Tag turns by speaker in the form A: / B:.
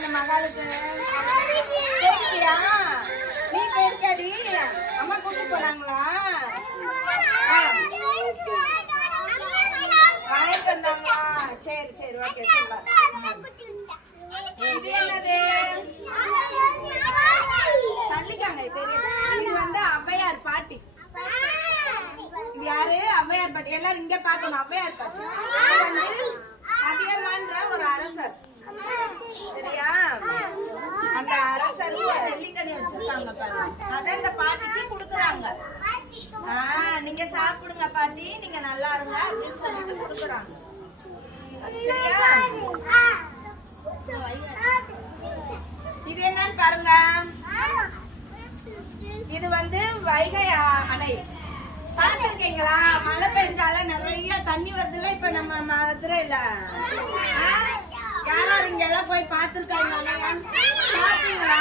A: அந்த மகாலுக்கு போயிருக்கியா நீ போயிருக்கியாடி அம்மா கூட்டு போறாங்களா ஆ. வாங்கிட்டு வந்தாங்களா? சரி சரி ஓகே சூப்பர் இது என்னது? தள்ளிக்காங்க தெரியும். இது வந்து ஔவையார் பாட்டி. இது யாரு? ஔவையார் பாட்டி. எல்லாரும் இங்க பார்க்கணும். ஔவையார் பாட்டி. வந்து வச்சிருக்காங்க பாருங்க. அதான் இந்த பாட்டிக்கு கொடுக்குறாங்க. ஆ, நீங்க சாப்பிடுங்க பாட்டி. நீங்க நல்லா இருங்க அப்படின்னு சொல்லிட்டு கொடுக்குறாங்க. சரியா? இது என்னன்னு பாருங்க. இது வந்து வைகை அணை. பார்த்துருக்கீங்களா? மழை பெஞ்சால நிறைய தண்ணி வருதுல்ல? இப்ப நம்ம மதுரையில ஆ? யாராரு இங்க எல்லாம் போய் பார்த்துருக்காங்க பாத்தீங்களா